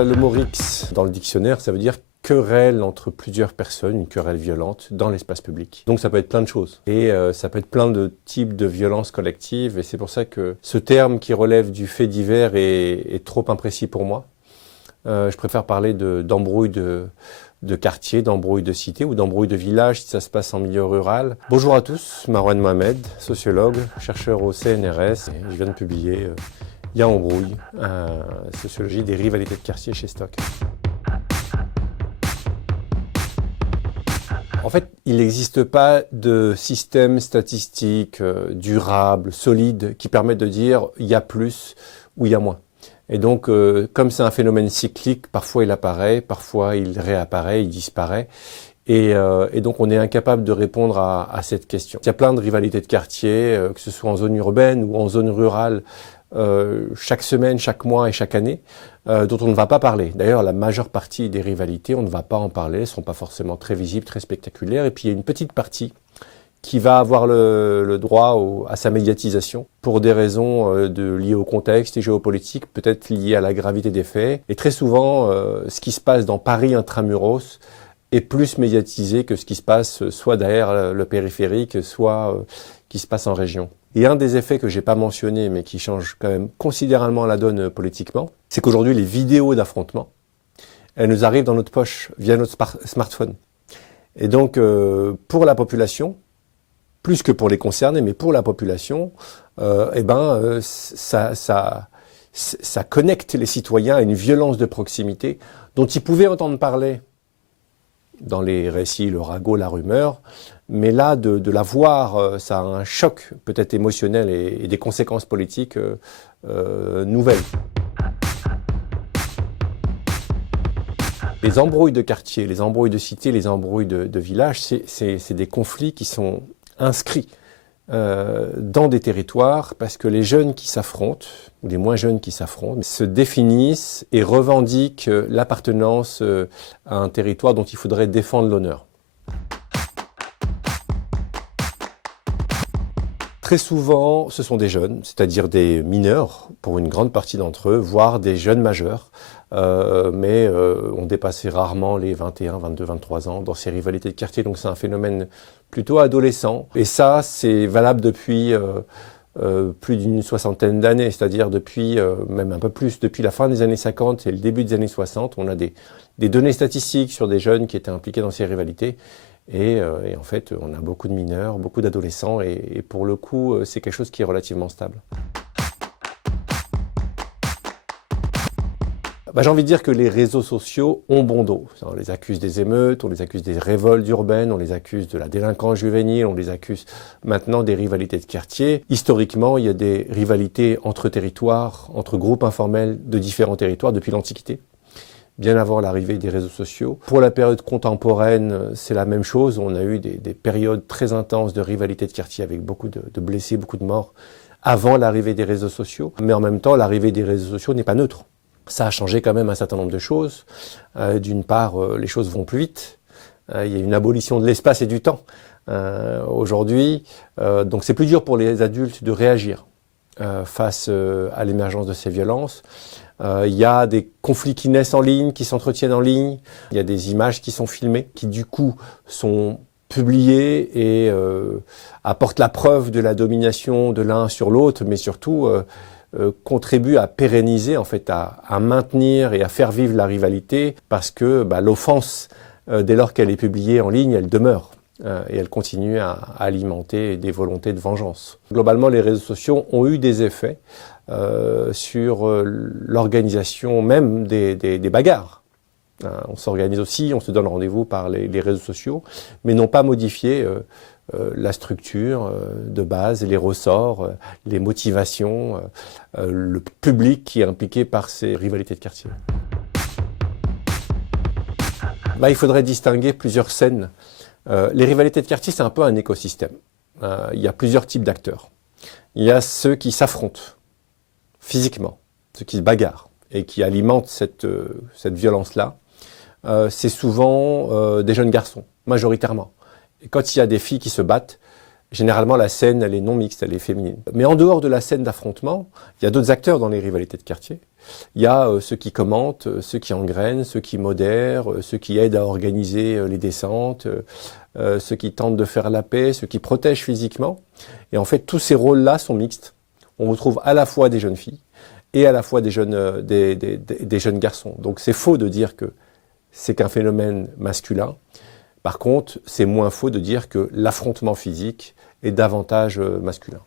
Le mot rixe, dans le dictionnaire, ça veut dire querelle entre plusieurs personnes, une querelle violente dans l'espace public. Donc ça peut être plein de choses. Et ça peut être plein de types de violences collectives. Et c'est pour ça que ce terme qui relève du fait divers est trop imprécis pour moi. Je préfère parler d'embrouille de quartier, d'embrouille de cité ou d'embrouille de village si ça se passe en milieu rural. Bonjour à tous, Marouane Mohamed, sociologue, chercheur au CNRS. Et je viens de publier Il y a embrouille, sociologie des rivalités de quartier chez Stock. En fait, il n'existe pas de système statistique durable, solide, qui permette de dire il y a plus ou il y a moins. Et donc, comme c'est un phénomène cyclique, parfois il apparaît, parfois il réapparaît, il disparaît. Et donc, on est incapable de répondre à cette question. Il y a plein de rivalités de quartier, que ce soit en zone urbaine ou en zone rurale, chaque semaine, chaque mois et chaque année, dont on ne va pas parler. D'ailleurs, la majeure partie des rivalités, on ne va pas en parler, elles ne sont pas forcément très visibles, très spectaculaires. Et puis, il y a une petite partie qui va avoir le droit à sa médiatisation pour des raisons liées au contexte et géopolitique, peut-être liées à la gravité des faits. Et très souvent, ce qui se passe dans Paris intramuros est plus médiatisé que ce qui se passe soit derrière le périphérique, soit qui se passe en région. Et un des effets que j'ai pas mentionné, mais qui change quand même considérablement la donne politiquement, c'est qu'aujourd'hui, les vidéos d'affrontement, elles nous arrivent dans notre poche via notre smartphone. Et donc, pour la population, plus que pour les concernés, mais pour la population, ça connecte les citoyens à une violence de proximité dont ils pouvaient entendre parler dans les récits, le ragot, la rumeur, mais là, de la voir, ça a un choc peut-être émotionnel et des conséquences politiques nouvelles. Les embrouilles de quartier, les embrouilles de cité, les embrouilles de village, c'est des conflits qui sont inscrits dans des territoires parce que les jeunes qui s'affrontent, ou les moins jeunes qui s'affrontent, se définissent et revendiquent l'appartenance à un territoire dont il faudrait défendre l'honneur. Très souvent, ce sont des jeunes, c'est-à-dire des mineurs, pour une grande partie d'entre eux, voire des jeunes majeurs, mais on dépassait rarement les 21, 22, 23 ans dans ces rivalités de quartier, donc c'est un phénomène plutôt adolescent. Et ça, c'est valable depuis plus d'une soixantaine d'années, c'est-à-dire depuis, même un peu plus, depuis la fin des années 50 et le début des années 60, on a des données statistiques sur des jeunes qui étaient impliqués dans ces rivalités. Et en fait, on a beaucoup de mineurs, beaucoup d'adolescents, et pour le coup, c'est quelque chose qui est relativement stable. J'ai envie de dire que les réseaux sociaux ont bon dos. On les accuse des émeutes, on les accuse des révoltes urbaines, on les accuse de la délinquance juvénile, on les accuse maintenant des rivalités de quartier. Historiquement, il y a des rivalités entre territoires, entre groupes informels de différents territoires depuis l'Antiquité, bien avant l'arrivée des réseaux sociaux. Pour la période contemporaine, c'est la même chose. On a eu des périodes très intenses de rivalité de quartier avec beaucoup de blessés, beaucoup de morts avant l'arrivée des réseaux sociaux. Mais en même temps, l'arrivée des réseaux sociaux n'est pas neutre. Ça a changé quand même un certain nombre de choses. D'une part, les choses vont plus vite. Il y a une abolition de l'espace et du temps aujourd'hui. Donc c'est plus dur pour les adultes de réagir face à l'émergence de ces violences. Il y a des conflits qui naissent en ligne, qui s'entretiennent en ligne. Il y a des images qui sont filmées, qui du coup sont publiées et apportent la preuve de la domination de l'un sur l'autre, mais surtout contribuent à pérenniser, en fait, à maintenir et à faire vivre la rivalité, parce que l'offense, dès lors qu'elle est publiée en ligne, elle demeure. Et elle continue à alimenter des volontés de vengeance. Globalement, les réseaux sociaux ont eu des effets sur l'organisation même des bagarres. On s'organise aussi, on se donne rendez-vous par les réseaux sociaux, mais n'ont pas modifié la structure de base, les ressorts, les motivations, le public qui est impliqué par ces rivalités de quartier. Il faudrait distinguer plusieurs scènes. Les rivalités de quartier, c'est un peu un écosystème. Il y a plusieurs types d'acteurs. Il y a ceux qui s'affrontent physiquement, ceux qui se bagarrent et qui alimentent cette violence-là. C'est souvent des jeunes garçons, majoritairement. Et quand il y a des filles qui se battent, généralement la scène, elle est non mixte, elle est féminine. Mais en dehors de la scène d'affrontement, il y a d'autres acteurs dans les rivalités de quartier. Il y a ceux qui commentent, ceux qui engrainent, ceux qui modèrent, ceux qui aident à organiser les descentes, ceux qui tentent de faire la paix, ceux qui protègent physiquement. Et en fait, tous ces rôles-là sont mixtes. On retrouve à la fois des jeunes filles et à la fois des jeunes garçons. Donc c'est faux de dire que c'est qu'un phénomène masculin. Par contre, c'est moins faux de dire que l'affrontement physique est davantage masculin.